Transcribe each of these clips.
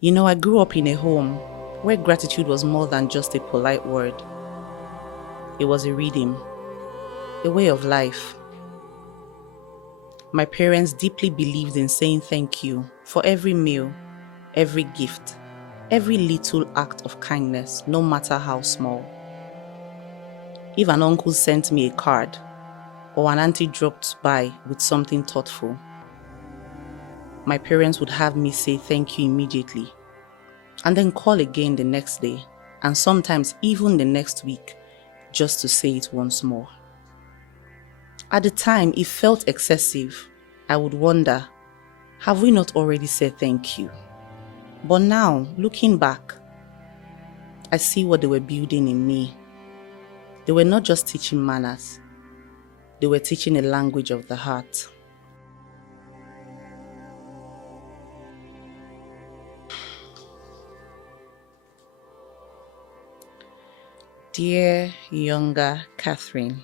I grew up in a home where gratitude was more than just a polite word. It was a rhythm, a way of life. My parents deeply believed in saying thank you for every meal, every gift, every little act of kindness, no matter how small. If an uncle sent me a card or an auntie dropped by with something thoughtful, my parents would have me say thank you immediately and then call again the next day and sometimes even the next week just to say it once more. At the time, it felt excessive. I would wonder, have we not already said thank you? But now, looking back, I see what they were building in me. They were not just teaching manners, they were teaching a language of the heart. Dear younger Catherine,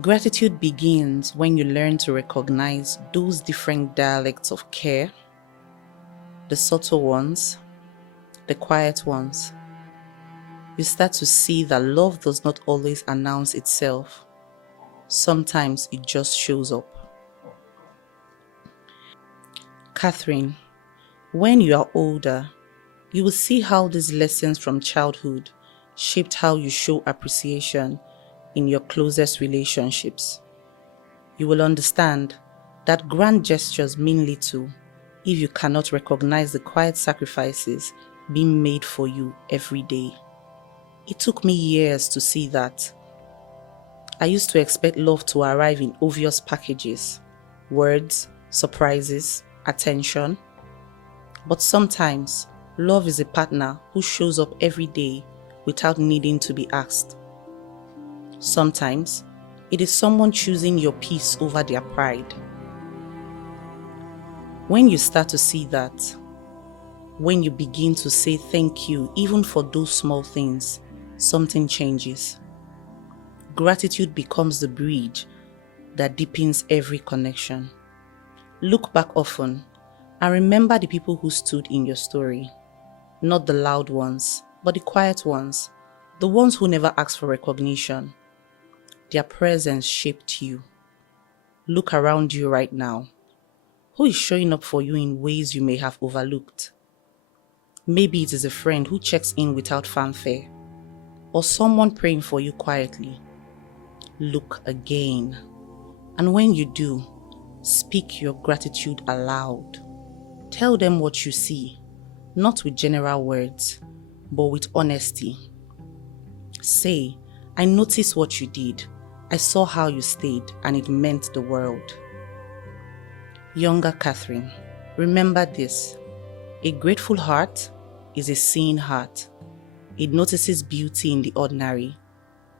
gratitude begins when you learn to recognize those different dialects of care, the subtle ones, the quiet ones. You start to see that love does not always announce itself. Sometimes it just shows up. Catherine, when you are older, you will see how these lessons from childhood shaped how you show appreciation in your closest relationships. You will understand that grand gestures mean little if you cannot recognize the quiet sacrifices being made for you every day. It took me years to see that. I used to expect love to arrive in obvious packages, words, surprises, attention. But sometimes, love is a partner who shows up every day without needing to be asked. Sometimes, it is someone choosing your peace over their pride. When you start to see that, when you begin to say thank you even for those small things, something changes. Gratitude becomes the bridge that deepens every connection. Look back often and remember the people who stood in your story. Not the loud ones, but the quiet ones, the ones who never asked for recognition. Their presence shaped you. Look around you right now. Who is showing up for you in ways you may have overlooked? Maybe it is a friend who checks in without fanfare, or someone praying for you quietly. Look again. And when you do, speak your gratitude aloud. Tell them what you see, not with general words, but with honesty. Say, I noticed what you did. I saw how you stayed, and it meant the world. Younger Catherine, remember this. A grateful heart is a seeing heart. It notices beauty in the ordinary.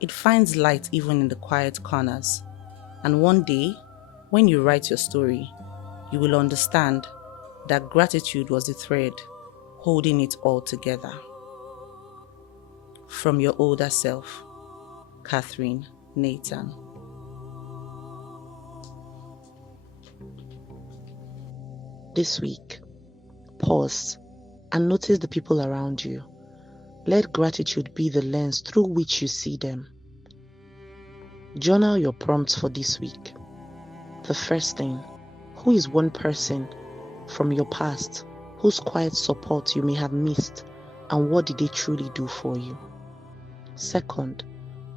It finds light even in the quiet corners. And one day, when you write your story, you will understand that gratitude was the thread holding it all together. From your older self, Catherine Nathan. This week, pause and notice the people around you. Let gratitude be the lens through which you see them. Journal your prompts for this week. The first thing, who is one person from your past whose quiet support you may have missed, and what did they truly do for you? Second,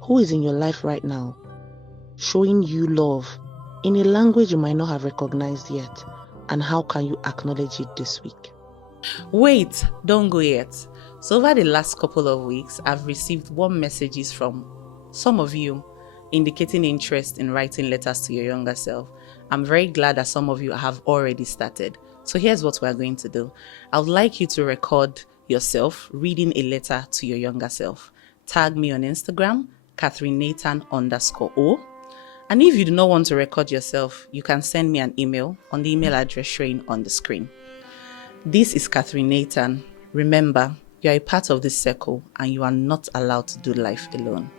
who is in your life right now showing you love in a language you might not have recognized yet, and how can you acknowledge it this week? Wait, don't go yet. So over the last couple of weeks, I've received warm messages from some of you indicating interest in writing letters to your younger self. I'm very glad that some of you have already started. So here's what we're going to do. I would like you to record yourself reading a letter to your younger self. Tag me on Instagram, Catherine_Nathan_O. And if you do not want to record yourself, you can send me an email on the email address showing on the screen. This is Catherine Nathan. Remember, you are a part of this circle and you are not allowed to do life alone.